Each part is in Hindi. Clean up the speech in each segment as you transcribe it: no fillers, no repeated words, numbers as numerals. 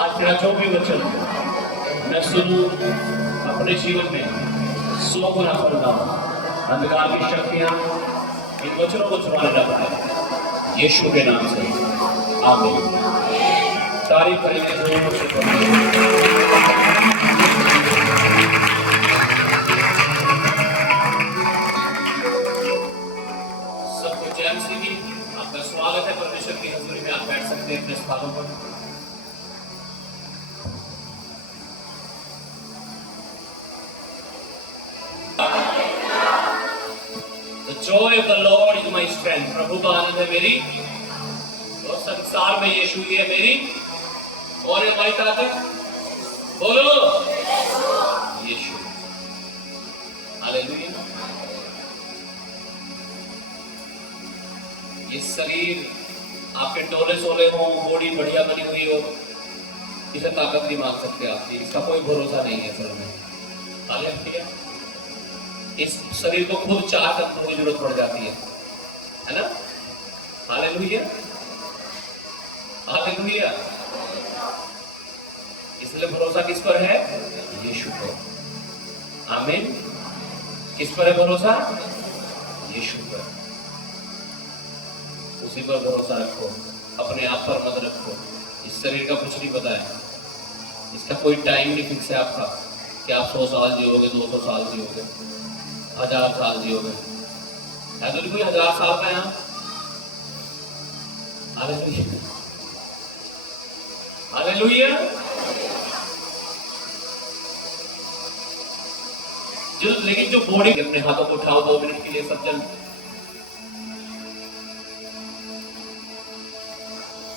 आज तेरा जो भी वचन मैं सुनूं अपने जीवन में 100 गुना फल लाऊं। अंधकार की शक्तियां इन वचनों को छुपाने ना पाए, यीशु के नाम से आमीन। तारीफ करेंगे जोर से। सबको जय मसीह। आपका स्वागत है परमेश्वर की हजूरी में। आप बैठ सकते हैं अपने स्थानों पर। The joy of the Lord is my strength. प्रभु का आनंद है मेरी और संसार में यीशु ही है मेरी और हमारी ताकत। बोलो यीशु। हालेलुया। ये शरीर आपके टोले सोले हो, बॉडी बढ़िया बनी हुई हो, इसे ताकत नहीं मांग सकते आप। इसका कोई भरोसा नहीं है सर में। हालेलुया। इस शरीर को खुद चार तत्वों की जरूरत पड़ जाती है ना। Hallelujah hallelujah. इसलिए भरोसा किस पर है? यीशु पर। आमीन। किस पर है भरोसा? यीशु पर। उसी पर भरोसा रखो, अपने आप पर मत रखो। इस शरीर का कुछ नहीं पता है, इसका कोई टाइम नहीं फिक्स है आपका कि आप 100 साल जियोगे, 200 साल जियोगे, 1000 साल जियोगे। है तो नहीं कोई 1000 साल का यहाँ? Hallelujah hallelujah. लेकिन जो बॉडी, अपने हाथों को उठाओ 2 मिनट के लिए सब जन।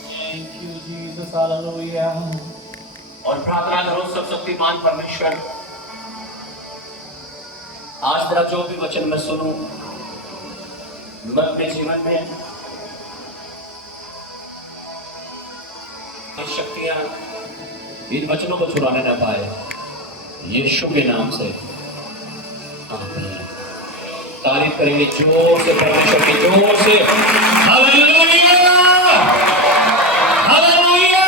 Thank you Jesus. हालेलुया। और प्रार्थना करो सब शक्तिमान परमेश्वर, आज तेरा जो भी वचन मैं सुनूं, मैं अपने जीवन में शक्तियां इन वचनों को छुड़ाने न पाए, यीशु के नाम से आमीन। तारीफ करेंगे जोर से परमेश्वर की, जोर से। Hallelujah hallelujah.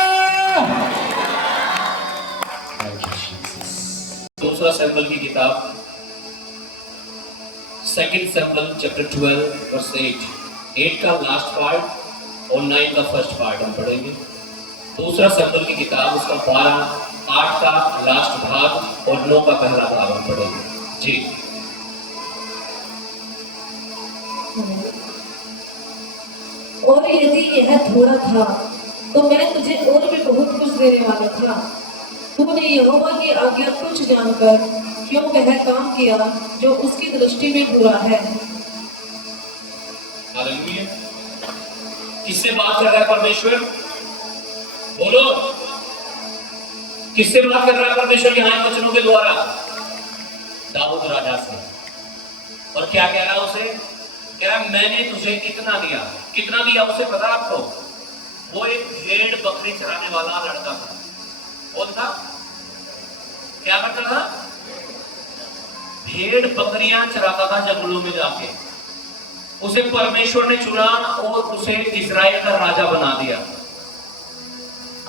दूसरा सैमुएल की किताब, 2 सैमुएल चैप्टर 12 वर्स 8 का लास्ट पार्ट और 9 का फर्स्ट पार्ट हम पढ़ेंगे। दूसरा सैमुएल की किताब, उसका 8 का लास्ट भाग और 9 का पहला भाग हम पढ़ेंगे जी। और यदि यह थोड़ा था तो मैं तुझे और भी बहुत कुछ देने वाला था। तूने यहोवा की आज्ञा तुच्छ जानकर क्यों वह काम किया जो उसकी दृष्टि में बुरा है। हालेलुया। किससे बात कर रहा है परमेश्वर? बोलो, किससे बात कर रहा है परमेश्वर यहाँ वचनों के द्वारा? दाऊद राजा से। और क्या कह रहा है उसे? कह रहा मैंने तुझे इतना दिया। कितना दिया उसे पता आपको? वो एक भेड़ बकरी चराने वाला लड़का था। कौन था? क्या करता था? भेड़ बकरियां चराता था जंगलों में जाके। उसे परमेश्वर ने चुना और उसे इजराइल का राजा बना दिया।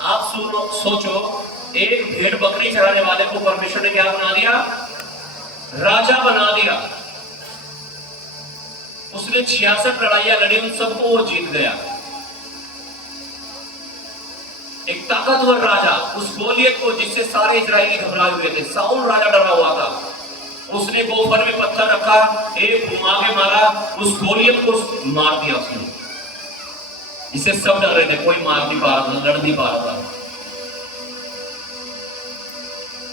आप सोचो, एक भेड़ बकरी चराने वाले को परमेश्वर ने क्या बना दिया? राजा बना दिया। उसने 66 लड़ाइयां लड़ी, उन सबको वो जीत गया। एक ताकतवर राजा, उस गोलियत को जिससे सारे इजरायली घबराए हुए थे, साउल राजा डरा हुआ था, उसने गोफर में पत्थर रखा, एक घुमा के मारा, उस गोलियत को मार दिया उसने। इसे सब डर रहे थे, कोई मार नहीं पा रहा था, लड़ नहीं पा रहा था।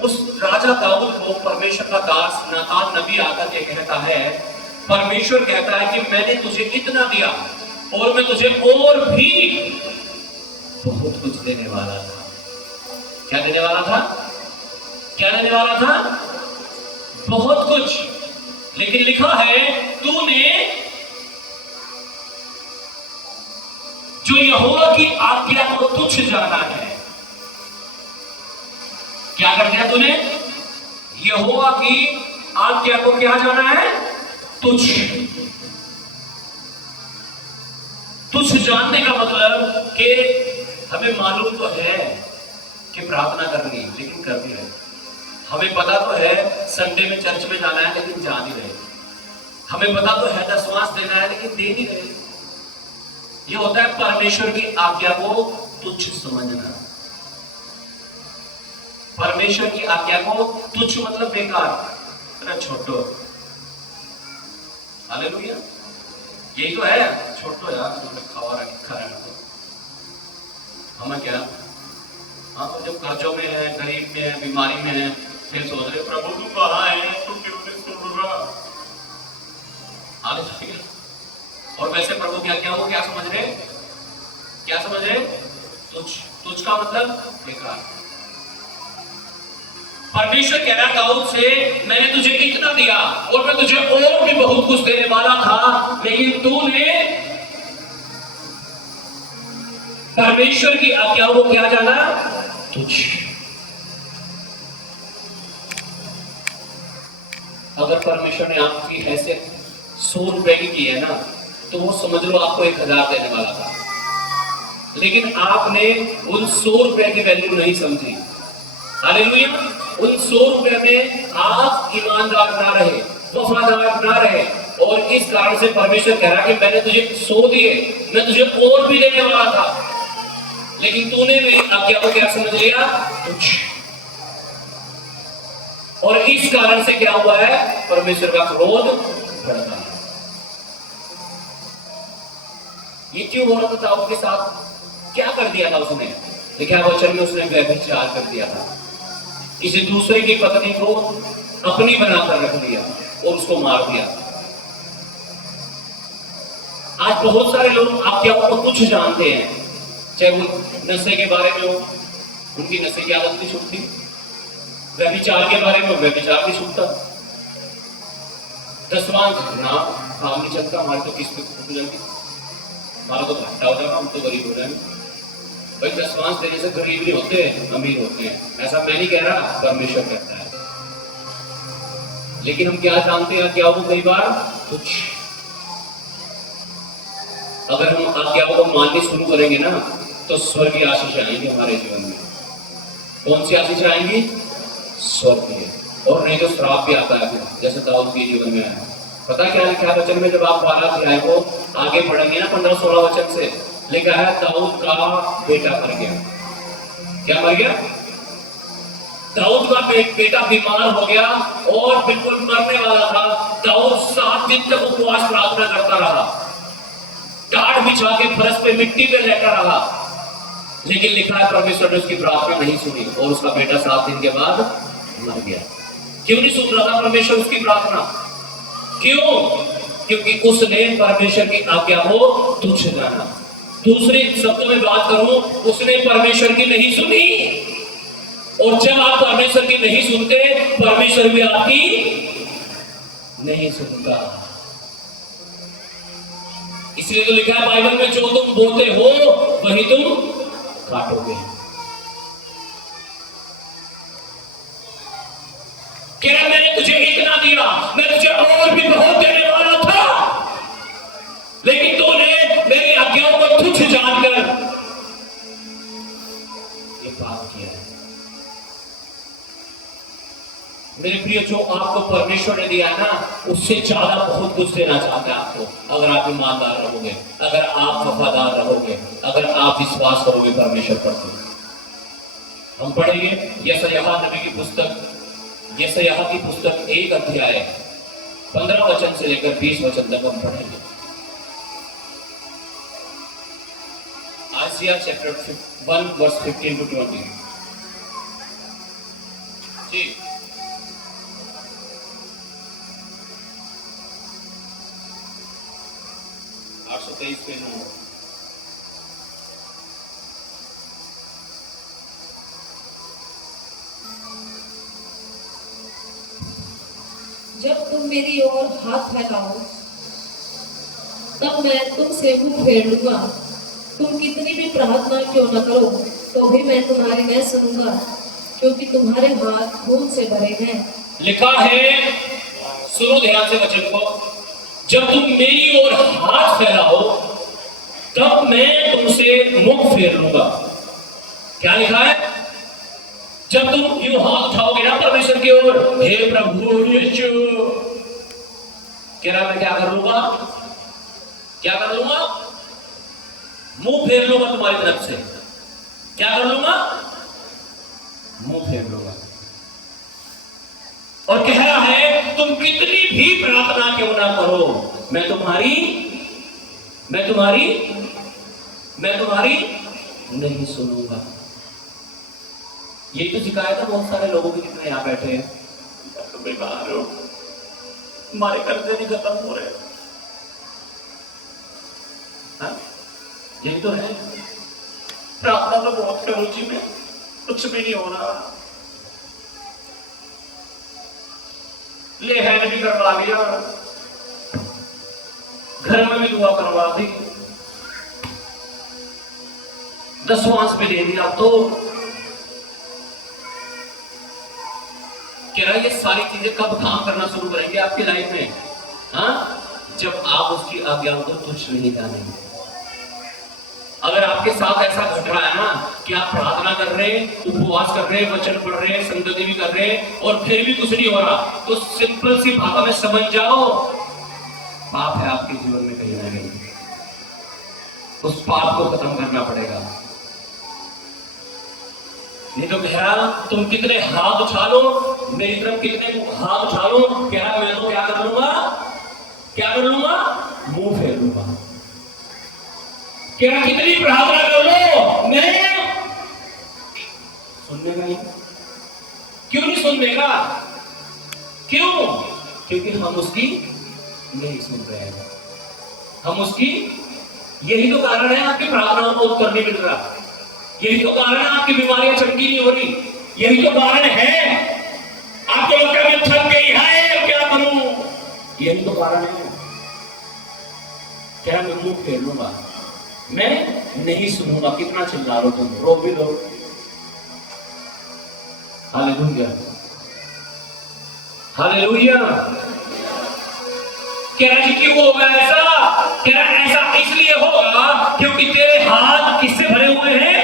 उस राजा दाऊद को परमेश्वर का दास नातान नबी आकर के कहता है, परमेश्वर कहता है कि मैंने तुझे इतना दिया और मैं तुझे और भी बहुत कुछ देने वाला था। क्या देने वाला था? क्या देने वाला था? बहुत कुछ। लेकिन लिखा है, तूने जो यहोवा की आज्ञा को तुच्छ जाना है। क्या कर दिया तूने? यहोवा की आज्ञा को क्या जाना है? तुच्छ। तुच्छ जानने का मतलब कि हमें मालूम तो है कि प्रार्थना करनी है, लेकिन कर भी रहे। हमें पता तो है संडे में चर्च में जाना है, लेकिन जा नहीं रहे। हमें पता तो है दशमांश देना है, लेकिन दे नहीं रहे। ये होता है परमेश्वर की आज्ञा को तुच्छ समझना। परमेश्वर की आज्ञा को तुच्छ मतलब बेकार, अरे छोटो। हालेलुया, यही तो है, छोटो यार, खावा रखा है तो हमें क्या। हाँ, तो जब कर्जों में है, गरीब में है, बीमारी में है, फिर सोच रहे प्रभु तुम कहाँ है, तुम क्यों नहीं सुन रहा। हालेलुया। और वैसे प्रभु क्या क्या हो, क्या समझ रहे, क्या समझ रहे, तुच्छ। तुच्छ का मतलब बेकार। परमेश्वर कह रहा दाऊद से, मैंने तुझे इतना दिया और मैं तुझे और भी बहुत कुछ देने वाला था, लेकिन तूने परमेश्वर की आज्ञाओं को क्या जाना, तुच्छ। अगर परमेश्वर ने आपकी हैसियत 100 रुपए की है ना, तो वो समझ लो आपको 1000 देने वाला था, लेकिन आपने उन 100 रुपए की वैल्यू नहीं समझी। हालेलुया। उन 100 रुपए में आप ईमानदार ना रहे, वफादार ना रहे, और इस कारण से परमेश्वर कह रहा कि मैंने तुझे 100 दिए, मैं तुझे और भी देने वाला था, लेकिन तूने मेरी आज्ञा को क्या समझ लिया, तुच्छ। और इस कारण से क्या हुआ है, परमेश्वर का क्रोध बढ़ता है। ये क्यों हो रहा था दाऊद के साथ, क्या कर दिया था उसने, लिखा वचन में उसने व्यभिचार कर दिया था। किसी दूसरे की पत्नी को अपनी बनाकर रख दिया और उसको मार दिया। आज बहुत सारे लोग आज्ञाओं को कुछ जानते हैं, चाहे वो नशे के बारे में हो, उनकी नशे की आदत नहीं छूटती, व्यभिचार के बारे में व्यभिचार नहीं छूटता, दशमांश ना काम नहीं चलता, हमारे तो किस्त छूट जाएगी, हमारा तो घाटा हो जाएगा, हम तो गरीब हो जाएंगे। भाई दशमांश देने से गरीब नहीं होते, अमीर होते हैं, ऐसा मैं नहीं कह रहा, परमेश्वर कहता है। लेकिन हम क्या जानते हैं, क्या वो कई बार कुछ, अगर हम आज्ञाओं को मानने शुरू करेंगे ना, तो स्वर्ग की आशीष आएंगी हमारे जीवन में। कौन सी आशीष आएंगी, स्वर्ग की, और नहीं तो श्राप भी आता है, जैसे दाऊद के जीवन में आया। पता क्या लिखा है वचन में, जब आप 12 अध्याय को आगे बढ़ेंगे ना, 15-16 वचन से लिखा है, दाऊद का बेटा मर गया। क्या मर गया, दाऊद का बेटा बीमार हो गया और बिल्कुल मरने वाला था। दाऊद 7 दिन तक उपवास प्रार्थना करता रहा, टाट बिछा के फर्श पे मिट्टी पे लेटा रहा, लेकिन लिखा है परमेश्वर ने उसकी प्रार्थना नहीं सुनी और उसका बेटा 7 दिन के बाद मर गया। क्यों नहीं सुन रहा था परमेश्वर उसकी प्रार्थना, क्यों, क्योंकि उसने परमेश्वर की आज्ञा को तुच्छ जाना। दूसरे शब्दों में बात करूं, उसने परमेश्वर की नहीं सुनी, और जब आप परमेश्वर की नहीं सुनते, परमेश्वर भी आपकी नहीं सुनता। इसलिए तो लिखा है बाइबल में, जो तुम बोते हो वही तुम काटोगे। क्या मैंने तुझे इतना दिया, मैं तुझे और भी बहुत देने वाला था, लेकिन तूने मेरी आज्ञाओं को तुच्छ जानकर ये पाप किया है। मेरे प्रिय, जो आपको परमेश्वर ने दिया है ना, उससे ज्यादा बहुत कुछ देना चाहता है आपको, अगर आप ईमानदार रहोगे, अगर आप वफादार रहोगे, अगर आप विश्वास करोगे परमेश्वर पर। हम पढ़ेंगे यशायाह नबी की पुस्तक, यशायाह की पुस्तक 1 अध्याय 15 वचन से लेकर 20 वचन तक हम पढ़ेंगे। आइजिया चैप्टर 1 वर्स 15 to 20 जी। 823 पेज नंबर। जब तुम मेरी ओर हाथ फैलाओ, तब मैं तुमसे मुंह फेर लूंगा। तुम कितनी भी प्रार्थना क्यों न करो, तो भी मैं तुम्हारी न सुनूंगा, क्योंकि तुम्हारे हाथ खून से भरे हैं। लिखा है, सुनो ध्यान से वचन को, जब तुम मेरी ओर हाथ फैलाओ, तब मैं तुमसे मुख फेर लूंगा। क्या लिखा है, जब तुम यूं हाथ उठाओगे ना परमेश्वर की ओर, हे प्रभु यीशु, कह रहा मैं क्या कर लूंगा, क्या कर लूंगा, मुंह फेर लूंगा तुम्हारी तरफ से। क्या कर लूंगा, मुंह फेर लूंगा। और कह रहा है तुम कितनी भी प्रार्थना क्यों ना करो, मैं तुम्हारी नहीं सुनूंगा। यही तो सिखाया था बहुत सारे लोगों को, कितने यहां बैठे हैं, तो बीमार हो, हमारे कर्जे नहीं खत्म हो रहे, हाँ? यही तो है। प्रार्थना तो बहुत करो जी, में कुछ भी नहीं हो रहा, ले हैंड भी करवा लिया, घर में भी दुआ करवा दी, दसवांश भी दे दिया, तो कह रहा ये सारी चीजें कब काम करना शुरू करेंगे आपकी लाइफ में, हाँ? जब आप उसकी आज्ञाओं को तुच्छ नहीं जानेंगे। अगर आपके साथ ऐसा घट रहा है ना कि आप प्रार्थना कर रहे हैं, उपवास कर रहे हैं, वचन पढ़ रहे हैं, संगति भी कर रहे हैं, और फिर भी कुछ नहीं हो रहा, तो सिंपल सी भाषा में समझ जाओ पाप है आपके जीवन में कहीं ना कहीं। उस पाप को खत्म करना पड़ेगा। नहीं तो कह रहा तुम कितने हाथ उठा लो, मेरी तरफ कितने हाथ उठा लो, कह रहा मैं तो क्या कर लूंगा, मुंह फेर लूंगा। कह रहा कितनी प्रार्थना कर लो, मैं सुनने में क्यों नहीं सुनने का, क्यों? क्योंकि हम उसकी नहीं सुन रहे हैं, हम उसकी, यही तो कारण है आपकी प्रार्थनाओं को उत्तर नहीं मिल रहा, यही तो कारण है आपकी बीमारियां चंगी नहीं हो रही, यही तो कारण है आपको लगता है मैं थक गई है क्या करूं, यही तो कारण है। क्या मैं मुंह फेर लूंगा, मैं नहीं सुनूंगा। कितना चिल्ला लो तुम, रो भी लो, हालेलुया हालेलुया। कह रहा जी क्यों होगा ऐसा, कह रहा ऐसा इसलिए होगा क्योंकि तेरे हाथ किससे भरे हुए हैं।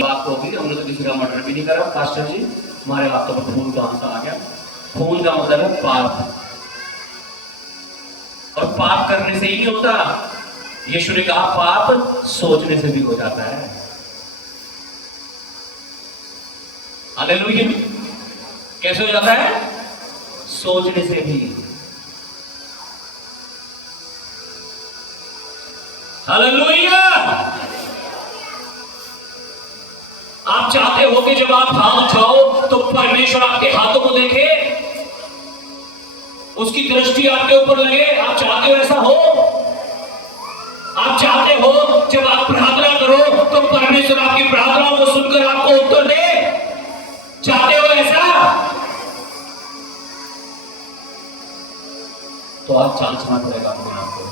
बात को भी हमने तो किसी का मर्डर भी नहीं करा पास्टर जी, हमारे हाथों पर खून कहां से आ गया। खून का मतलब है पाप, और पाप करने से ही नहीं होता, यीशु ने कहा पाप सोचने से भी हो जाता है। हालेलुया। कैसे हो जाता है, सोचने से भी। हालेलुया। आप चाहते हो कि जब आप हाथ उठाओ तो परमेश्वर आपके हाथों को देखे, उसकी दृष्टि आपके ऊपर लगे। आप चाहते हो ऐसा हो, आप चाहते हो जब आप प्रार्थना करो तो परमेश्वर आपकी प्रार्थनाओं को सुनकर आपको उत्तर दे, चाहते हो ऐसा? तो आप जांचना पड़ेगा अपने आप को,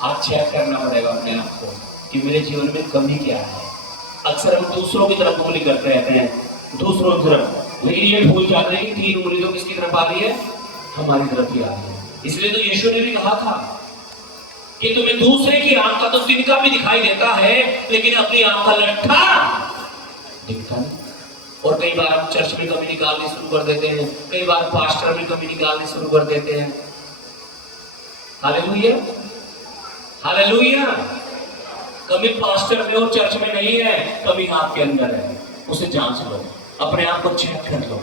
आप चेक करना पड़ेगा अपने आप को कि मेरे जीवन में कमी क्या है। अक्सर हम दूसरों की तरफ उंगली करते रहते हैं, दूसरों की तरफ, लेकिन ये भूल जाते हैं कि 3 उंगली तो किसकी तरफ आ रही है, हमारी तरफ ही आ रही है। इसलिए तो यीशु ने भी कहा था कि तुम्हें दूसरे की आंख का तो तिनका भी दिखाई देता है, लेकिन अपनी आंख का लट्ठा दिखता नहीं। और कई बार हम चर्च में कमी निकालनी शुरू कर देते हैं, कई बार पास्टर में कमी निकालनी शुरू कर देते हैं। Hallelujah hallelujah. कमी पास्टर में और चर्च में नहीं है, कमी आपके अंदर है, उसे जांच लो, अपने आप को चेक कर लो।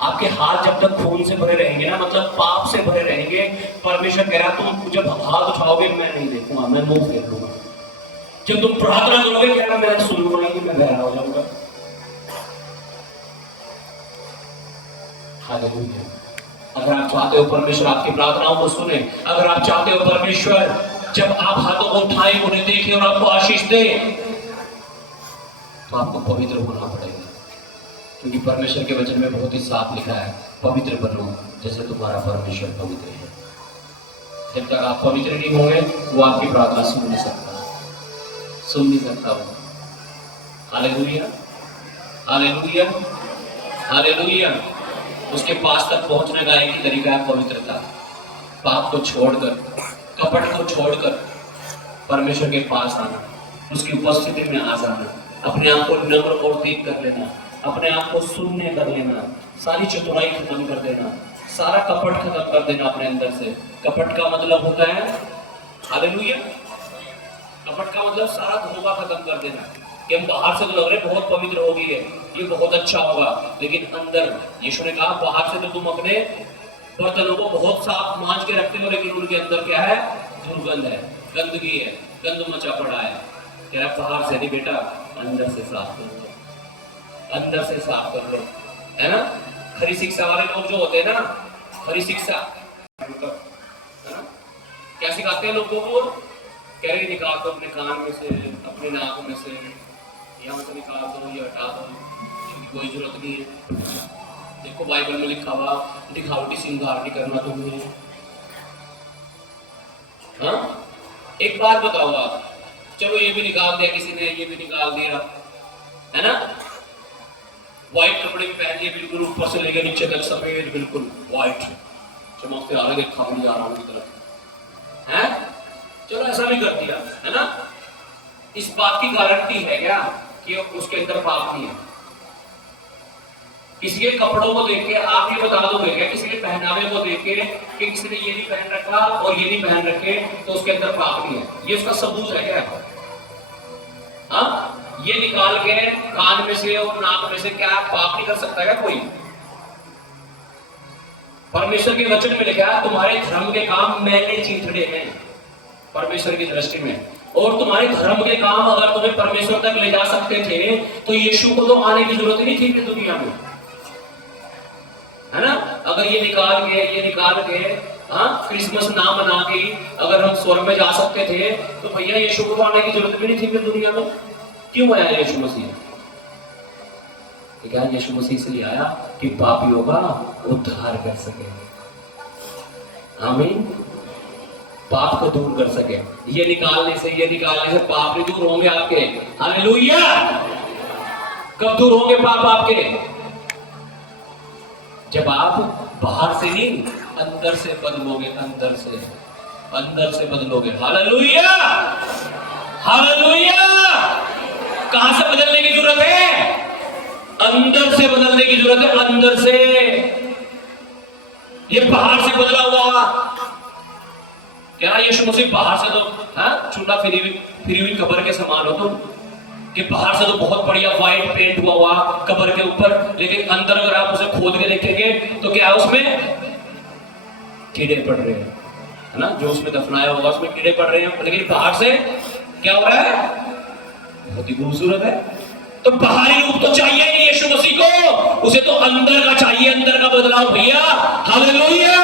आपके हाथ जब तक खून से भरे रहेंगे ना, मतलब पाप से भरे रहेंगे, परमेश्वर कह रहा तुम जब हाथ उठाओगे मैं नहीं देखूंगा, मैं मुंह फेर लूंगा। जब तुम प्रार्थना करोगे कह रहा मैं सुनूंगा नहीं, मैं बहरा हो जाऊंगा। हालेलुया। अगर आप चाहते हो परमेश्वर आपकी प्रार्थनाओं को सुने, अगर आप चाहते हो परमेश्वर जब आप हाथों को उठाए उन्हें देखे और आपको आशीष दे, तो आपको पवित्र होना पड़ेगा। क्योंकि परमेश्वर के वचन में बहुत ही साफ लिखा है, पवित्र बनो जैसे तुम्हारा परमेश्वर पवित्र है। जब तक आप पवित्र नहीं होंगे वो आपकी प्रार्थना सुन नहीं सकता वो। Hallelujah hallelujah hallelujah. उसके पास तक पहुंचने का एक ही तरीका है पवित्रता। पाप को छोड़कर, कपट को छोड़कर परमेश्वर के पास आना, उसकी उपस्थिति में आ जाना, अपने आप को नम्र और दीन कर लेना, अपने आप को शून्य कर लेना, सारी चतुराई खत्म कर देना, सारा कपट खत्म कर देना अपने अंदर से। कपट का मतलब होता है, हालेलुया, कपट का मतलब सारा धोखा खत्म कर देना। कि हम बाहर से तो लग रहे बहुत पवित्र हो गई है, ये बहुत अच्छा होगा, लेकिन अंदर यीशु ने कहा बाहर से तो तुम अपने बर्तनों को बहुत साफ मांज के रखते हो, लेकिन उनके अंदर क्या है? दुर्गंध है, गंदगी है, गंद मचा पड़ा है। कह रहा बाहर से नहीं बेटा, अंदर से साफ कर लो, अंदर से साफ कर लो, है ना। खरी शिक्षा वाले लोग जो होते हैं ना, खरी शिक्षा है ना, क्या सिखाते हैं लोगों को? कह रहे निकाल दो अपने कान में से, अपने नाक में से, यहाँ से निकाल दो, ये हटा दो, इनकी कोई जरूरत नहीं है। देखो बाइबल में लिखा हुआ दिखावटी श्रृंगार नहीं करना तुम्हें। हाँ, एक बार बताओ आप, चलो ये भी निकाल दिया किसी ने, ये भी निकाल दिया, है ना। व्हाइट कपड़े भी पहन लिए, बिल्कुल ऊपर से लेकर नीचे तक सफेद, बिल्कुल व्हाइट चमकते आ रहे, खाली आ रहा हूँ की तरफ, है। चलो ऐसा भी कर दिया, है ना। इस बात की गारंटी है क्या कि उसके अंदर पाप नहीं है? किसी के कपड़ों को देख के आप ये बता दोगे क्या, किसी के पहनावे को देख के कि किसी ने ये नहीं पहन रखा और ये नहीं पहन रखे तो उसके अंदर पाप नहीं है? ये उसका सबूत है क्या? हाँ, ये निकाल के कान में से और नाक में से क्या पाप नहीं कर सकता क्या कोई? परमेश्वर के वचन में लिखा है तुम्हारे धर्म के काम मैले चीथड़े हैं परमेश्वर की दृष्टि में, और तुम्हारे धर्म के काम अगर तुम्हें परमेश्वर तक ले जा सकते थे तो यीशु को तो आने की जरूरत ही नहीं थी दुनिया में, है ना। अगर ये निकाल के हाँ क्रिसमस ना मना के अगर हम स्वर्ग में जा सकते थे तो भैया यीशु को आने की जरूरत भी नहीं थी दुनिया में। क्यों आया यीशु मसीह? क्या यीशु मसीह इसलिए आया कि पापियों का उद्धार कर सके, आमीन, पाप को दूर कर सके। ये निकालने से पाप नहीं दूर होंगे आपके, हालेलुया। कब दूर होंगे पाप आपके? जब आप बाहर से नहीं अंदर से बदलोगे, अंदर से बदलोगे, हालेलुया, हालेलुया। कहां से बदलने की जरूरत है? अंदर से बदलने की जरूरत है, अंदर से। ये बाहर से बदला हुआ क्या यीशु मसीह बाहर से तो चूना फिरी हुई कब्र के समान हो तुम, कि बाहर से तो बहुत बढ़िया व्हाइट पेंट हुआ कब्र के ऊपर, लेकिन अंदर अगर आप उसे खोद के देखेंगे तो क्या उसमें कीड़े पड़ रहे हैं, है ना। जो उसमें दफनाया होगा उसमें कीड़े पड़ रहे हैं, लेकिन बाहर से क्या हो रहा है? बहुत ही खूबसूरत है। तो बाहरी रूप तो चाहिए नहीं यीशु मसीह को, उसे तो अंदर का चाहिए, अंदर का बदलाव भैया, हालेलुया।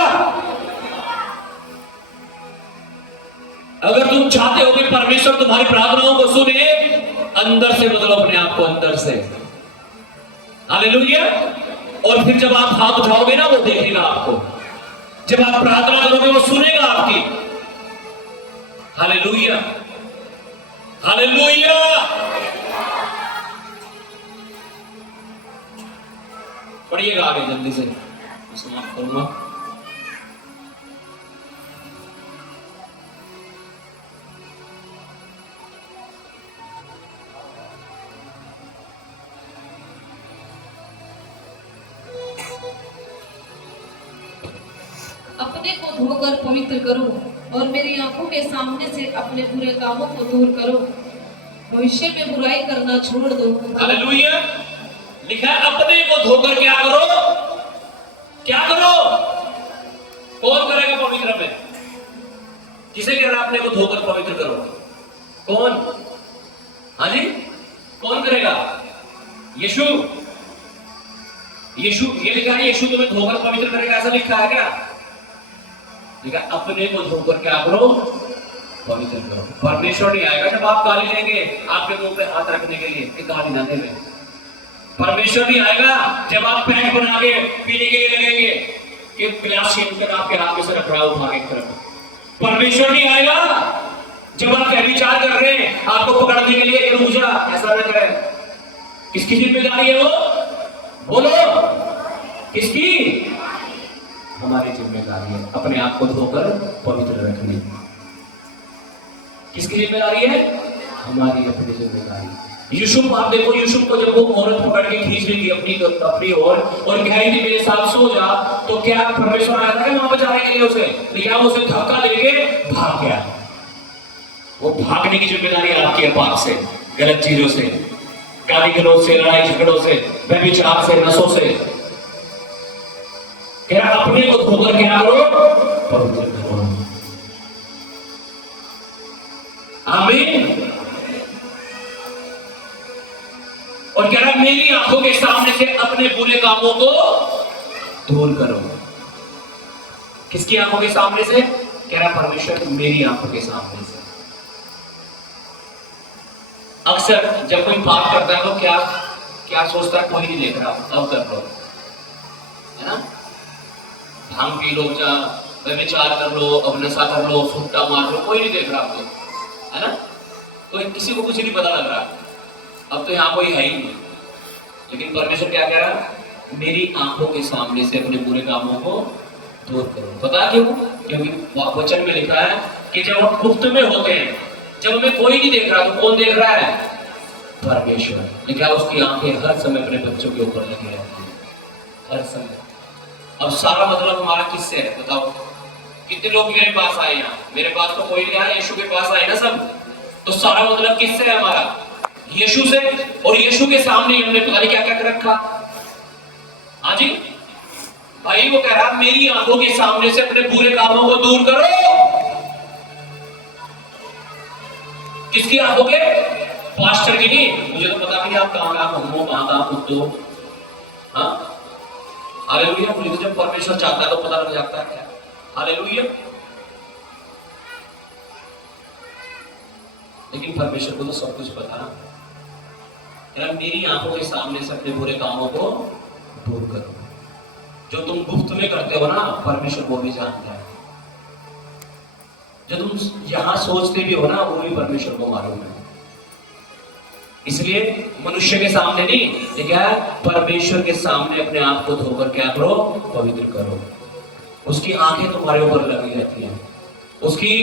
अगर तुम चाहते हो कि परमेश्वर तुम्हारी प्रार्थनाओं को सुने, अंदर से बदलो अपने आप को, अंदर से, हालेलुया। और फिर जब आप हाथ उठाओगे ना वो देखेगा आपको, जब आप प्रार्थना करोगे वो सुनेगा आपकी, हालेलुया, हालेलुया। पढ़िएगा आगे जल्दी से, समाप्त करूंगा। अपने को धोकर पवित्र करो और मेरी आंखों के सामने से अपने बुरे कामों को दूर करो। भविष्य में बुराई करना छोड़ दो। हालेलुया। लिखा है अपने को धोकर क्या करो? क्या करो? कौन करेगा पवित्र में? किसे कह रहा है अपने को धोकर पवित्र करो? कौन? हाँ जी, कौन करेगा? यीशु। यीशु, ये लिखा है यीशु तुम्हें धोकर पवित्र करेगा, ऐसा लिखा है क्या? लिखा अपने को धोकर क्या करो? पवित्र करो। परमेश्वर नहीं आएगा जब आप गाली लेंगे आपके मुंह पे हाथ रखने के लिए कि गाली ना देवे। परमेश्वर नहीं आएगा जब आप पैक बना के पीने के लिए लगेंगे कि गिलास छीनकर आपके हाथ में से रख रहा उठा के तरफ। परमेश्वर नहीं आएगा जब आप क्या विचार कर रहे हैं आपको पकड़ने के लिए एक मुजरा ऐसा लग रहा है। किसकी जिम्मेदारी है वो? बोलो, किसकी? हमारी जिम्मेदारी है अपने आप को धोकर पवित्र रखने। किसकी जिम्मेदारी है? हमारी अपनी जिम्मेदारी। यूसुफ, आप देखो यूसुफ को जब वो औरत पकड़ के खींच रही थी अपनी ओर और कह रही थी मेरे साथ सो जा, तो क्या परमेश्वर आया था कि वहां बचाने के लिए उसे, लेकिन वो उसे धक्का लेके भाग गया। वो भागने की जिम्मेदारी आपकी है पाप से, गलत चीजों से, गाली गलौज से, लड़ाई झगड़ों से, व्यभिचार से, नशों से। कह रहा अपने को धोकर क्या करो, पवित्र करो। आमीन। और कह रहा मेरी आंखों के सामने से अपने बुरे कामों को दूर करो। किसकी आंखों के सामने से? कह रहा परमेश्वर मेरी आंखों के सामने से। अक्सर जब कोई पाप करता है तो क्या क्या सोचता है, कोई नहीं देख रहा, अब कर लो, है ना। भांग पी लो, जा व्यभिचार कर लो, अब नशा कर लो, सुट्टा मार लो, कोई नहीं देख रहा आपको, है ना। तो किसी को कुछ नहीं पता लग रहा, अब तो यहाँ कोई है ही नहीं। लेकिन परमेश्वर क्या कह रहा? मेरी आंखों के सामने से अपने बुरे कामों को दूर करो। पता क्यों? क्योंकि वचन में लिखा है कि जब हम गुप्त में होते हैं, जब हमें कोई नहीं देख रहा, तो कौन देख रहा है? परमेश्वर। लेकिन उसकी आंखें हर समय अपने बच्चों के ऊपर लगी रहती है, हर समय। अब सारा मतलब हमारा किससे है बताओ? कितने लोग मेरे पास आए? यहाँ मेरे पास तो कोई नहीं आया, यीशु के पास आए ना सब। तो सारा मतलब किससे है हमारा? यीशु से। और यीशु के सामने हमने पता नहीं क्या क्या कर रखा। हाँ जी भाई, वो कह रहा मेरी आंखों के सामने से अपने बुरे कामों को दूर करो। किसकी आंखों के? पास्टर की नहीं। मुझे तो पता नहीं आप कहां कहां घूमो, कहां कहां कूदो। हाँ हालेलुया। मुझे तो जब परमेश्वर चाहता है तो पता लग जाता है क्या। हालेलुया। लेकिन परमेश्वर को तो सब कुछ पता। मेरी आंखों के सामने से अपने बुरे कामों को दूर करो। जो तुम गुप्त में करते हो ना, परमेश्वर वो भी जानता है। जो तुम यहां सोचते भी हो ना, वो भी परमेश्वर को मालूम है। इसलिए मनुष्य के सामने नहीं, लेकिन परमेश्वर के सामने अपने आप को धोकर क्या करो? पवित्र करो। उसकी आंखें तुम्हारे ऊपर लगी रहती हैं, उसकी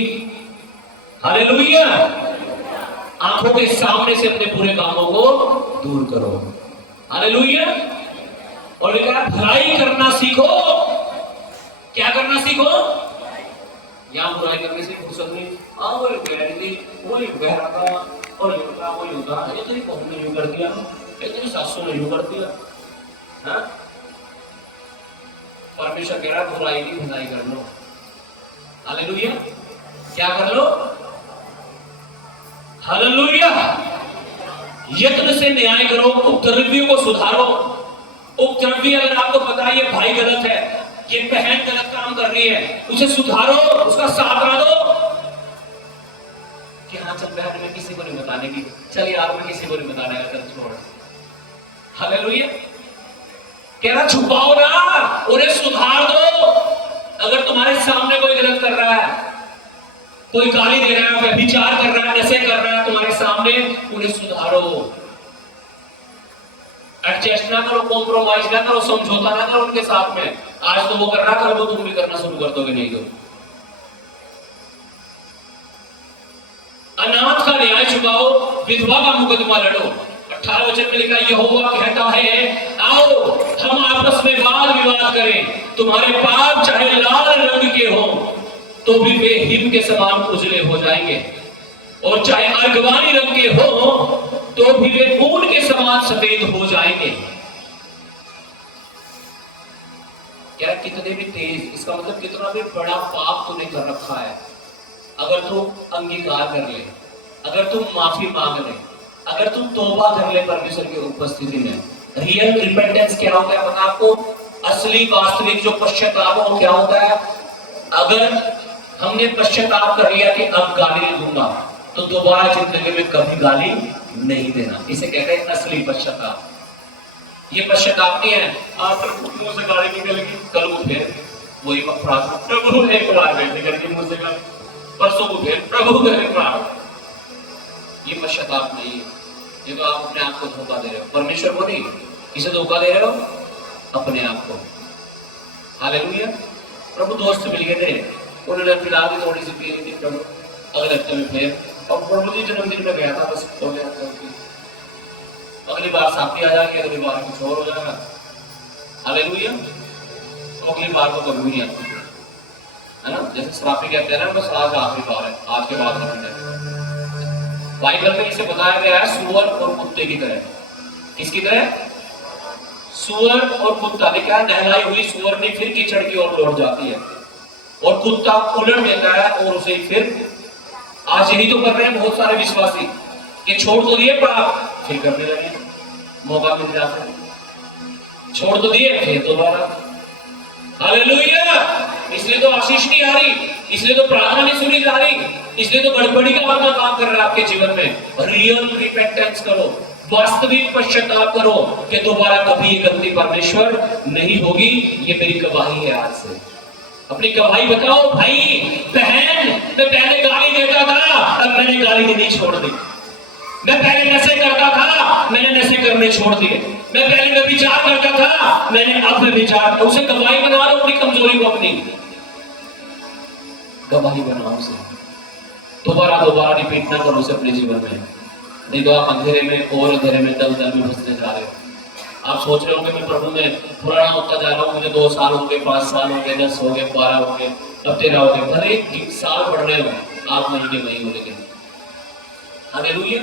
हालेलुया आंखों के सामने से अपने पूरे कामों को दूर करो। हालेलुया। और लिखा भलाई करना सीखो। क्या करना सीखो? यहां बुराई करने से फुर्सत नहीं। वो बह रहा था और वो होता, ये तेरी बहू ने यूं कर दिया, ये तेरी सासू ने यूं कर दिया। हाँ? परमेश्वर कह रहा बुराई की भलाई कर लो। हालेलुया। क्या कर लो? हालेलुया। यत्न से न्याय करो, उपद्रवियों को सुधारो। उपद्रवी अगर आपको पता है ये भाई गलत है, ये बहन गलत काम कर रही है, उसे सुधारो, उसका साथ ना दो कि हाँ चल बहन मैं किसी को नहीं बताने की, चल यार मैं किसी को नहीं बताने का, चल छोड़। हालेलुया। कह रहा छुपाओ ना, उन्हें सुधार दो। अगर तुम्हारे सामने कोई गलत कर रहा है, कोई गाली दे रहा है, व्यभिचार कर रहा है, नशे कर रहा है तुम्हारे सामने, उन्हें सुधारो। एडजस्ट ना करो, कॉम्प्रोमाइज ना करो, समझौता ना करो उनके साथ में। आज तो वो कर रहा, कल वो तुम भी करना शुरू कर दोगे नहीं तो। अनाथ का न्याय चुकाओ, विधवा का मुकदमा लड़ो। 18 वचन में लिखा यहोवा कहता है आओ हम आपस में वाद विवाद करें। तुम्हारे पाप चाहे लाल रंग के हो तो भी वे हिम के समान उजले हो जाएंगे, और चाहे अर्गवानी रंग के हो तो भी वे ऊन के समान सफेद हो जाएंगे। क्या कितने भी तेज, इसका मतलब कितना भी बड़ा पाप तूने कर रखा है, अगर तू अंगीकार कर ले, अगर तू माफी मांग ले, अगर तू तौबा कर ले परमेश्वर की उपस्थिति में। रियल रिपेंटेंस क्या होता है पता आपको? असली वास्तविक जो पश्चाताप है वो क्या होता है? अगर हमने पश्चाताप कर लिया कि अब गाली नहीं दूंगा, तो दोबारा जिंदगी में कभी गाली नहीं देना। इसे कहते हैं असली पश्चाताप। ये पश्चाताप नहीं है आज तक मुंह से गाली निकल गई, कल को फिर वही प्रार्थना, प्रभु एक बार बेटे करके मुंह से गाली, परसों को फिर प्रभु मेरे प्रार्थना। ये पश्चाताप नहीं है, ये तो आप अपने आप को धोखा दे रहे हो। परमेश्वर को नहीं, किसे धोखा दे रहे हो? अपने आप को। हालेलुया। प्रभु दोस्त मिल गए थे, उन्होंने फिलहाल भी थोड़ी सी पी थी प्रभु, अगले हफ्ते में फिर, और प्रभु जी जन्मदिन में गया था, बस हो गया। अगली बार साथी आ जाएगी, अगली बार कुछ और हो जाएगा। हालेलुया। तो अगली बार को कभी नहीं आती है ना। जैसे श्रापी कहते हैं ना, बस आज आखिरी बार है, आज के बाद नहीं है। बाइबल में इसे बताया गया है सुअर और कुत्ते की तरह। किसकी तरह? सुअर और कुत्ता। लिखा है नहलाई हुई सुअर ने फिर कीचड़ की ओर लौट जाती है और कुत्ता उलट देता है और उसे फिर। आज यही तो कर रहे हैं बहुत सारे विश्वासी कि छोड़ तो दिए पर फिर करने लगे, मौका मिल जाता है। छोड़ तो दिए फिर दोबारा। हालेलुया। इसलिए तो आशीष नहीं आ रही, इसलिए तो प्रार्थना नहीं सुनी जा रही, इसलिए तो गड़बड़ी का अपना काम कर रहा है आपके जीवन में। रियल रिपेंटेंस करो, वास्तविक पश्चाताप करो कि दोबारा कभी ये गलती परमेश्वर नहीं होगी। ये मेरी गवाही है आज से। अपनी गवाही बताओ भाई बहन। मैं पहले गाली देता था, अब मैंने गाली देनी छोड़ दी। मैं पहले नशे करता था, मैंने नशे करने छोड़ दिए। मैं पहले व्यभिचार करता था, मैंने अब व्यभिचार। उसे गवाही बना लो अपनी कमजोरी को, अपनी गवाही बनाओ उसे। दोबारा रिपीट ना करो उसे अपने जीवन में। नहीं तो आप अंधेरे में और अंधेरे में दल में फंसते जा रहे हो। आप सोच रहे होंगे मैं प्रभु में पुराना होता जा रहा हूँ, मुझे 2 साल हो गए, 5 साल हो गए, 10 हो गए, 12 हो गए, अब 13 हो गए। भले एक साल बढ़ रहे हो, आप महीने नहीं हो, लेकिन हालेलुया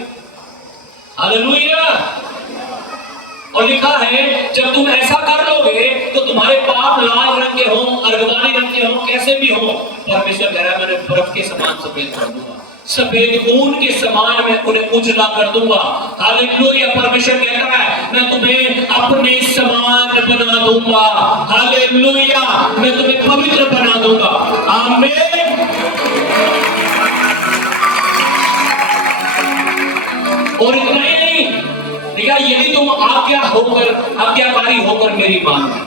हालेलुया। और लिखा है जब तुम ऐसा कर लोगे तो तुम्हारे पाप लाल रंग के हो, अर्गवानी रंग के हो, कैसे भी हो, परमेश्वर कह रहा है मैंने बर्फ के समान सफेद कर दूंगा, सफेद ऊन के समान मैं उन्हें उजला कर दूंगा। हालेलुया। परमेश्वर कहता है मैं तुम्हें अपने समान बना दूंगा। हालेलुया। मैं तुम्हें पवित्र बना दूंगा। आमीन। और इतना ही नहीं, देखा यदि तुम आज्ञाकारी होकर मेरी मानो।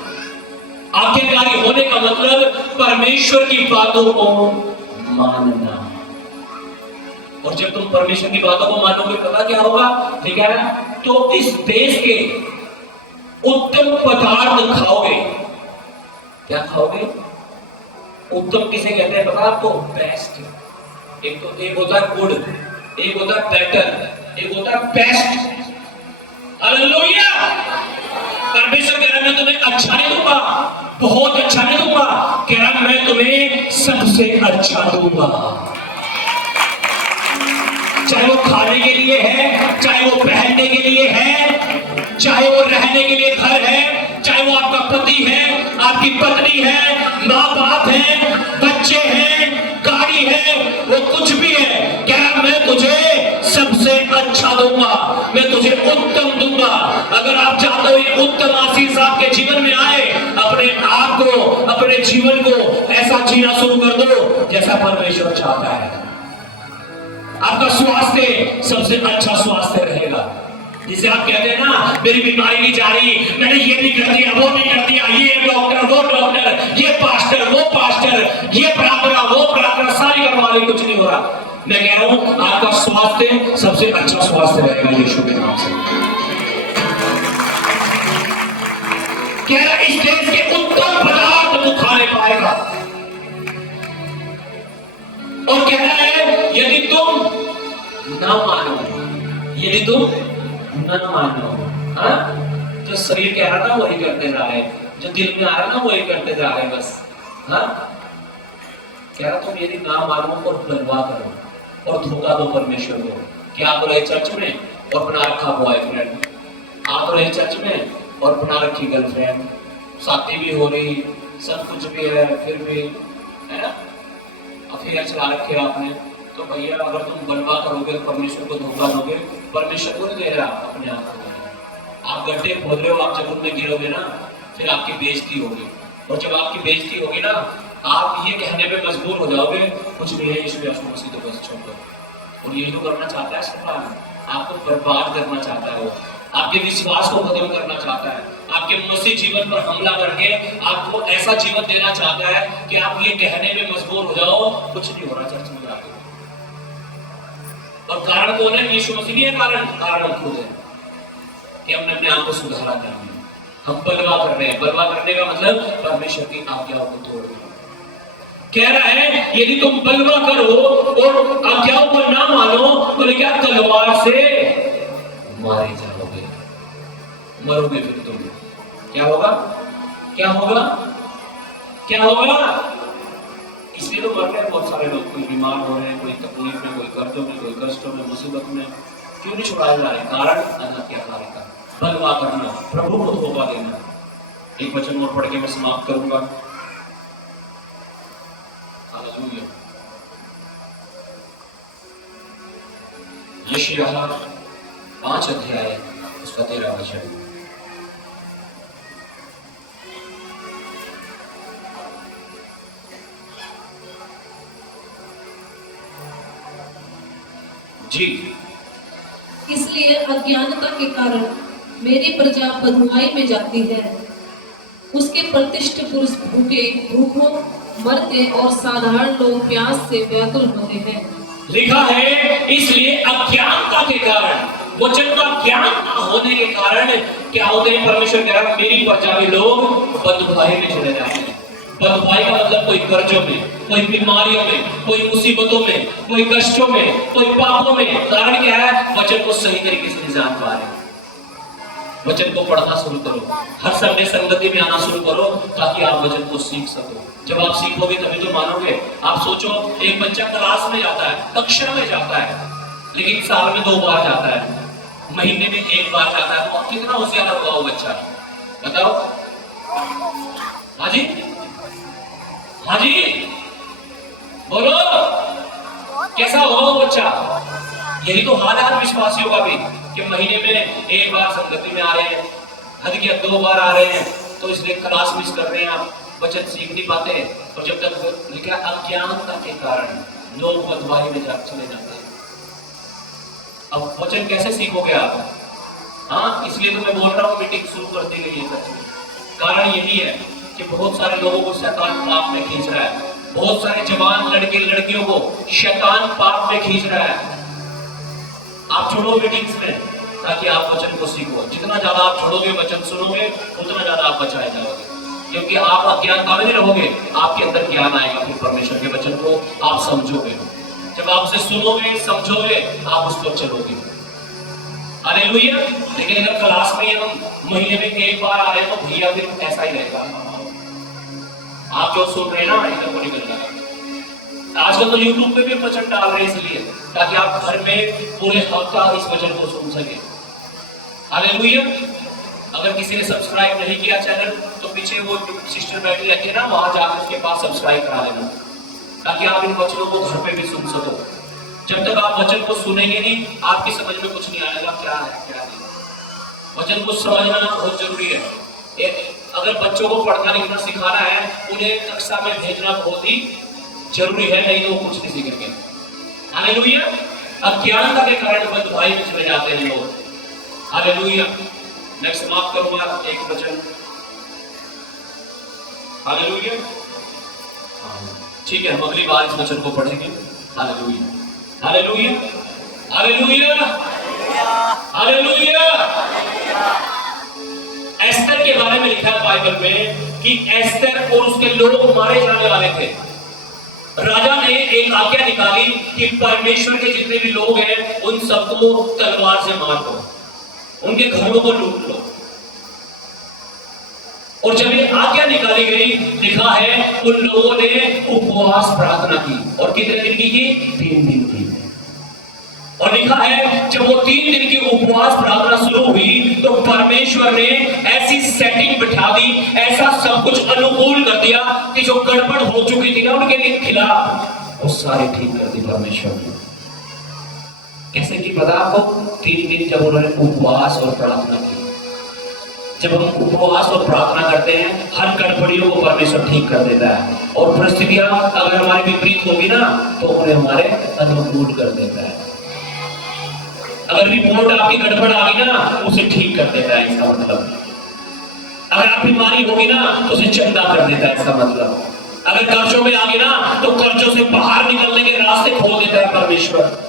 आज्ञाकारी होने का मतलब परमेश्वर की बातों को मानना। और जब तुम परमेश्वर की बातों को मानोगे पता क्या होगा? ठीक है ना? तो इस देश के उत्तम पदार्थ खाओगे। क्या खाओगे? उत्तम किसे कहते हैं पता आपको? बेस्ट। एक होता है गुड, एक होता है बेटर, एक होता है बेस्ट। हालेलुया। परमेश्वर कह रहा है मैं तुम्हें अच्छा नहीं दूंगा, बहुत अच्छा नहीं दूंगा, कह रहा मैं तुम्हें सबसे अच्छा दूंगा। चाहे वो खाने के लिए है, चाहे वो पहनने के लिए है, चाहे वो रहने के लिए घर है, चाहे वो आपका पति है, आपकी पत्नी है, माँ बाप है, बच्चे हैं, गाड़ी है, वो कुछ भी है, क्या मैं तुझे सबसे अच्छा दूंगा, मैं तुझे उत्तम दूंगा। अगर आप चाहते हो ये उत्तम आशीष आपके जीवन में आए, अपने आप को, अपने जीवन को ऐसा जीना शुरू कर दो जैसा परमेश्वर चाहता है। आपका स्वास्थ्य सबसे अच्छा स्वास्थ्य रहेगा। जिसे आप कहते हैं ना मेरी बीमारी नहीं जा रही, मैंने ये भी कर दिया, वो भी कर दिया, ये डॉक्टर, वो डॉक्टर, ये पास्टर, वो पास्टर, ये प्रार्थना, वो प्रार्थना, सारी करवा ली, कुछ नहीं हो रहा। मैं कह रहा हूं आपका स्वास्थ्य सबसे अच्छा स्वास्थ्य रहेगा यीशु के नाम से। कह रहा इस देश के उत्तम पदार्थ तू खाने पाएगा। और कह रहा है यदि तुम ना मानो, यदि तुम न मानो, हाँ? जो शरीर कह रहा ना वही करते जा रहे, जो दिल में आ रहा ना वही करते जा रहे बस। हाँ? कह रहा तुम यदि ना मानो और बलवा करो और धोखा दो परमेश्वर को कि आप रहे चर्च में और बना रखा बॉयफ्रेंड, आप रहे चर्च में और बना रखी गर्लफ्रेंड, शादी भी हो रही, सब कुछ भी है, फिर भी है ना अफेयर चला रखे आपने। तो भैया अगर तुम बलवा करोगे परमेश्वर को धोखा दोगे, परमेश्वर को नहीं दे रहा, अपने आप को दे रहा। आप गड्ढे खोद रहे हो, आप जगत में गिरोगे ना, फिर आपकी बेइज्जती होगी। और जब आपकी बेइज्जती होगी ना, आप ये कहने पे मजबूर हो जाओगे कुछ नहीं है यीशु मसीह तो बस छोड़ दो। और यही तो करना चाहता है शैतान, आपको बर्बाद करना चाहता है, वो आपके विश्वास को खत्म करना चाहता है, आपके मसीह जीवन पर हमला करके आपको ऐसा जीवन देना चाहता है कि आप ये कहने में मजबूर हो जाओ कुछ नहीं हो रहा चर्च में जाके। और कारण कौन है? यीशु मसीह नहीं है कारण हम खुद है कि हमने अपने आप को सुधारा नहीं, हम बलवा कर रहे हैं। बलवा करने का मतलब परमेश्वर की आज्ञाओं को तोड़ देना। कह रहा है यदि तुम बलवा करो और आज्ञाओं को ना मानो तो क्या तलवार से मारे जाओगे। मरोगे फिर तुम। क्या होगा? क्या होगा? क्या होगा? इसलिए तो मर रहे हैं बहुत सारे लोग, कोई बीमार हो रहे हैं, कोई तकलीफ में, कोई कर्जों में, कोई कष्टों में, मुसीबत में। क्यों नहीं छुड़ाए जा रहे? कारण अनाज्ञाकारी का बलवा करना, प्रभु को धोखा देना। एक वचन और पढ़ के मैं समाप्त करूंगा। हालेलुया। यशायाह 5 अध्याय उसका 13 वचन। जी। इसलिए अज्ञानता के कारण मेरी प्रजा बदुआई में जाती है, उसके प्रतिष्ठित पुरुष भूखों मरते और साधारण लोग प्यास से व्याकुल होते हैं। लिखा है इसलिए अज्ञानता के कारण, वचन का ज्ञान न होने के कारण क्या होते हैं? परमेश्वर कह रहा है मेरी प्रजा के लोग बदुआई में चले जाते हैं। बदुआई का मतलब कोई कर्जों में, कोई बीमारियों में, कोई मुसीबतों में, कोई कष्टों में, कोई पापों में। कारण क्या है? वचन को सही तरीके से नहीं जान पा रहे। वचन को पढ़ना शुरू करो, हर संडे संगति में आना शुरू करो, ताकि आप वचन को सीख सको। जब आप सीखोगे तभी तो मानोगे। आप सोचो, एक बच्चा क्लास में जाता है, कक्षा में जाता है, लेकिन साल में 2 बार जाता है, महीने में 1 बार जाता है, तो कितना होशियार होगा वो बच्चा? बताओ। हाँ जी, हाँ जी, बोलो, कैसा होगा वो बच्चा? यही तो हाल है हर विश्वासियों का भी, कि महीने में 1 बार संगति में आ रहे हैं, हद किया 2 बार आ रहे हैं, तो इसलिए क्लास मिस कर रहे हैं, आप वचन सीख नहीं पाते। और जब तक लिखा अज्ञानता के कारण लोग बदुआई में चले जाते हैं। अब वचन कैसे सीखोगे आप? हाँ, इसलिए तो मैं बोल रहा हूँ मीटिंग शुरू कर दी गई है। सच में कारण यही है कि बहुत सारे लोगों को शैतान पाप में खींच रहा है, बहुत सारे जवान लड़के लड़कियों को शैतान पाप में खींच रहा है। आप जुड़ो मीटिंग्स में, ताकि आप वचन को सीखो। जितना ज्यादा आप जुड़ोगे, वचन सुनोगे, उतना ज्यादा आप बचाए जाओगे, क्योंकि आप अज्ञानता में नहीं रहोगे, आपके अंदर ज्ञान आएगा। फिर परमेश्वर के वचन को आप समझोगे, जब आप उसे सुनोगे, समझोगे, आप उस पर चलोगे। हालेलुया। लेकिन अगर क्लास में हम महीने में 1 बार आ रहे हैं, तो भैया फिर ऐसा ही रहेगा। आप जो सुन रहे हैं ना, इधर को निकल जाएगा। आजकल तो यूट्यूब पे भी वचन डाल रहे हैं, इसलिए ताकि आप घर में पूरे हफ्ता इस वचन को सुन सके। हालेलुया। अगर किसी ने सब्सक्राइब नहीं किया चैनल, तो पीछे वो सिस्टर बैठी रहती है ना, वहां जाकर उसके पास सब्सक्राइब करा लेना, ताकि आप इन वचनों को घर पे भी सुन सको। जब तक आप वचन को सुनेंगे नहीं, आपकी समझ में कुछ नहीं आएगा क्या है क्या नहीं। वचन को समझना बहुत जरूरी है। अगर बच्चों को पढ़ना लिखना सिखाना है, उन्हें कक्षा में भेजना बहुत ही जरूरी है, नहीं तो वो कुछ नहीं सीखेंगे। हालेलुया। अज्ञानता के कारण बदुआई में चले जाते हैं लोग। हालेलुया। मैं समाप्त करूंगा एक वचन। हालेलुया। ठीक है, हम अगली बार इस वचन को पढ़ेंगे। Hallelujah, hallelujah, hallelujah, hallelujah. Esther के बारे में लिखा है बाइबल में कि एस्तर और उसके लोग मारे जाने वाले थे। राजा ने एक आज्ञा निकाली कि परमेश्वर के जितने भी लोग हैं, उन सबको तलवार से मार दो, उनके घरों को लूट लो। और जब ये आज्ञा निकाली गई, लिखा है उन लोगों ने उपवास प्रार्थना की। और कितने दिन की? 3 दिन की। और लिखा है जब वो 3 दिन की उपवास प्रार्थना शुरू हुई, तो परमेश्वर ने ऐसी सेटिंग बिठा दी, ऐसा सब कुछ अनुकूल कर दिया कि जो गड़बड़ हो चुकी थी ना उनके लिए खिलाफ, वो सारे ठीक कर दी परमेश्वर ने। कैसे की पता आपको? 3 दिन जब उन्होंने उपवास और प्रार्थना की। जब हम उपवास और प्रार्थना करते हैं, हर गड़बड़ियों को परमेश्वर ठीक कर देता है। और परिस्थितियां अगर हमारी विपरीत होगी ना, तो उन्हें हमारे अनुकूल कर देता है। अगर रिपोर्ट आपकी गड़बड़ आ गई ना, उसे ठीक कर देता है, इसका मतलब। अगर आप बीमारी होगी ना, तो उसे चंगा कर देता है, इसका मतलब। अगर कर्जों में आ गई ना, तो कर्जों से बाहर निकलने के रास्ते खोल देता है परमेश्वर।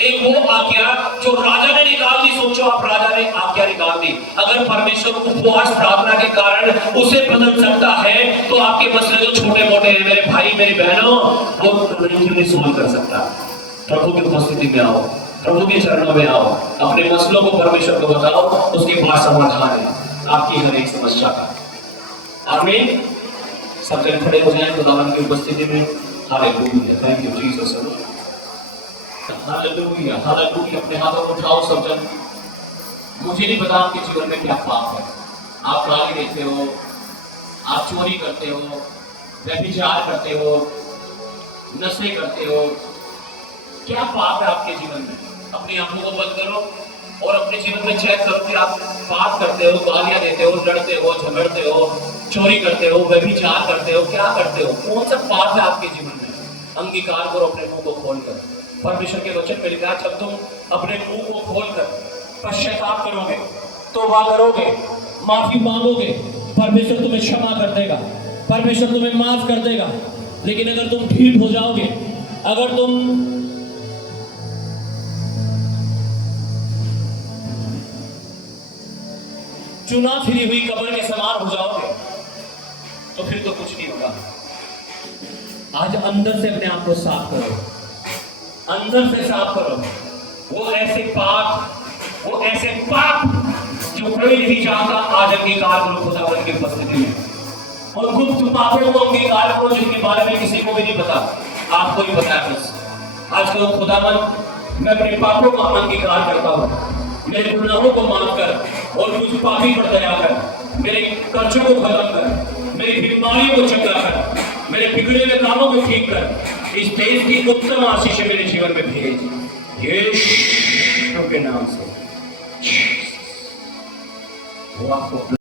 एक वो आज्ञा जो राजा ने निकाल दी, सोचो आप, राजा ने आज्ञा निकाल दी। अगर परमेश्वर उपवास प्रार्थना के कारण उसे बदल सकता है, तो आपके मसले जो छोटे मोटे हैं, मेरे भाई मेरी बहनों, वो नहीं सोल्व कर सकता। प्रभु की उपस्थिति में आओ, प्रभु के चरणों में आओ, अपने मसलों को परमेश्वर को बताओ, उसके पास समाधान है आपकी हर एक समस्या का। आमीन। सब जन खड़े हो जाएं खुदावन की उपस्थिति में। Hallelujah, thank you Jesus. Hallelujah, hallelujah. अपने हाथों को उठाओ सब जन। मुझे नहीं पता आपके जीवन में क्या पाप है। आप गाली देते हो, आप चोरी करते हो, व्यभिचार करते हो, नशे करते हो, क्या पाप है आपके जीवन में? अपनी आंखों को बंद करो और अपने जीवन में चेक करो कि आप पाप करते हो, गालियां देते हो, लड़ते हो, झगड़ते हो, चोरी करते हो, व्यभिचार करते हो, क्या करते हो? कौन सा पाप है आपके जीवन में? अंगीकार करो अपने मुंह को खोलकर। परमेश्वर के वचन में लिखा है, जब तुम अपने मुंह को खोलकर पश्चाताप करोगे, तौबा करोगे, माफी मांगोगे, परमेश्वर तुम्हें क्षमा कर देगा, परमेश्वर तुम्हें माफ कर देगा। लेकिन अगर तुम ढीठ हो जाओगे, अगर तुम चुना फिरी हुई कब्र के समान हो जाओगे, तो फिर तो कुछ नहीं होगा। आज अंदर से अपने आप को साफ करो, अंदर से साफ करो। वो ऐसे पाप जो कोई नहीं चाहता, आज अंगीकार करो खुदावन की उपस्थिति में। और गुप्त पापों को अंगीकार करो जिनके बारे में किसी को भी नहीं पता, आपको ही पता है बस। आज करो खुदावन, मैं अपने पापों का अंगीकार करता हूँ, मेरे गुनाहों को माफ कर और मुझ पापी पर दया कर, मेरे कर्जों को खत्म कर, मेरी बीमारियों को चंगा कर, मेरे बिगड़े हुए कामों को ठीक कर। इस देश की उत्तम आशीष मेरे जीवन में भेज यीशु के नाम से। वो आपको